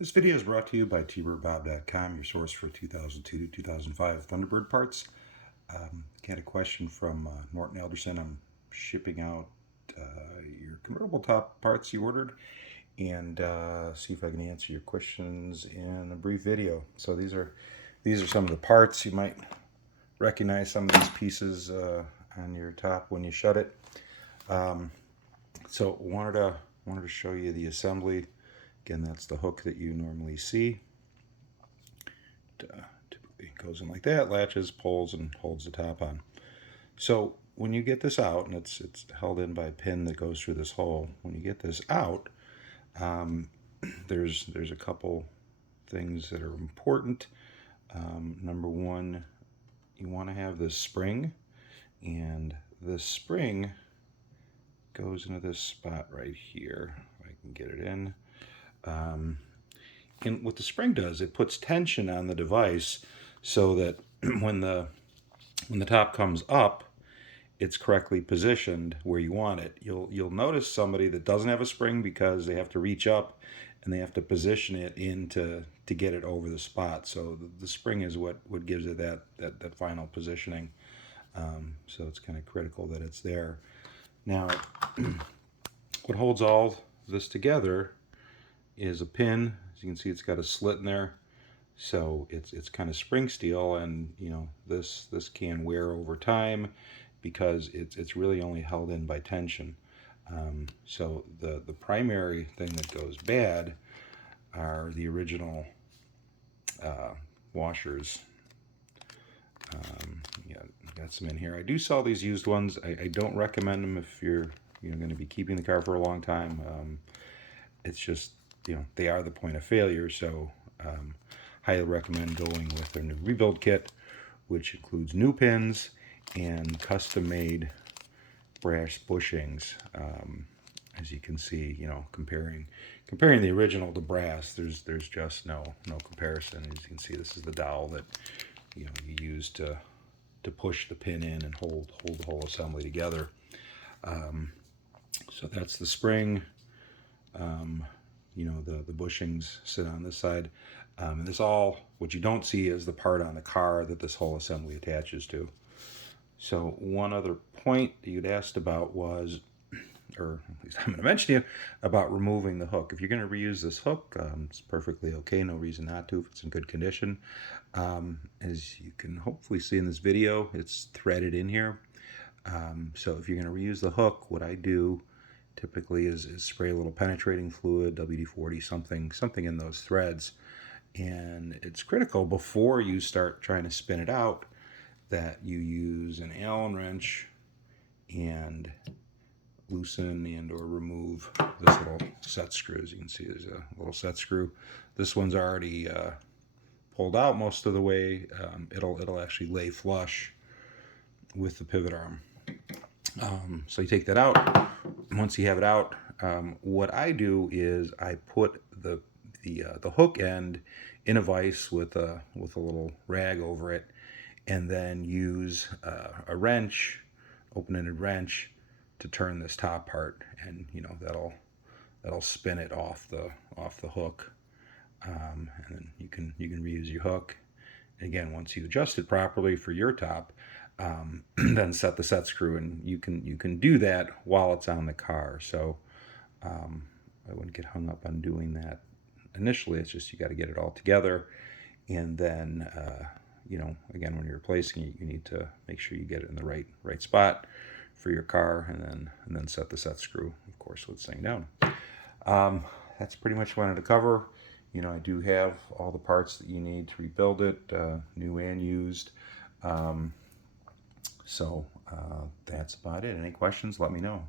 This video is brought to you by tbirdbob.com, your source for 2002 to 2005 Thunderbird parts. Got a question from Norton Elderson. I'm shipping out your convertible top parts you ordered, and see if I can answer your questions in a brief video. So these are some of the parts. You might recognize some of these pieces on your top when you shut it. So wanted to show you the assembly. Again, that's the hook that you normally see. Typically goes in like that, latches, pulls, and holds the top on. So when you get this out, and it's held in by a pin that goes through this hole, when you get this out, there's a couple things that are important. Number one, you want to have this spring, and this spring goes into this spot right here. If I can get it in. And what the spring does, it puts tension on the device so that when the top comes up, it's correctly positioned where you want it. You'll notice somebody that doesn't have a spring because they have to reach up and they have to position it in to get it over the spot. So the spring is what gives it that final positioning. So it's kind of critical that it's there. Now, what holds all this together is a pin. As you can see, it's got a slit in there, so it's kind of spring steel, and you know this can wear over time because it's really only held in by tension. So the primary thing that goes bad are the original washers. Got some in here. I do sell these used ones. I don't recommend them if you're going to be keeping the car for a long time. It's just, they are the point of failure, so highly recommend going with their new rebuild kit, which includes new pins and custom-made brass bushings. As you can see, comparing the original to brass, there's just no comparison. As you can see, this is the dowel that you use to push the pin in and hold the whole assembly together. So that's the spring. The bushings sit on this side. And this what you don't see is the part on the car that this whole assembly attaches to. So one other point that you'd asked about was, or at least I'm going to mention to you, about removing the hook. If you're going to reuse this hook, it's perfectly okay. No reason not to if it's in good condition. As you can hopefully see in this video, it's threaded in here. So if you're going to reuse the hook, what I do typically is spray a little penetrating fluid, WD-40, something in those threads. And it's critical before you start trying to spin it out that you use an Allen wrench and loosen and or remove this little set screw. As you can see, there's a little set screw. This one's already pulled out most of the way. It'll actually lay flush with the pivot arm. So you take that out. Once you have it out, what I do is I put the hook end in a vise with a little rag over it, and then use a wrench, open-ended wrench, to turn this top part, and that'll spin it off the hook, and then you can reuse your hook. And again, once you adjust it properly for your top, then set the set screw, and you can do that while it's on the car. So I wouldn't get hung up on doing that initially. It's just you got to get it all together, and then again, when you're replacing it, you need to make sure you get it in the right spot for your car, and then set the set screw, of course, with staying down. That's pretty much what I wanted to cover. I do have all the parts that you need to rebuild it, new and used. So that's about it. Any questions, let me know.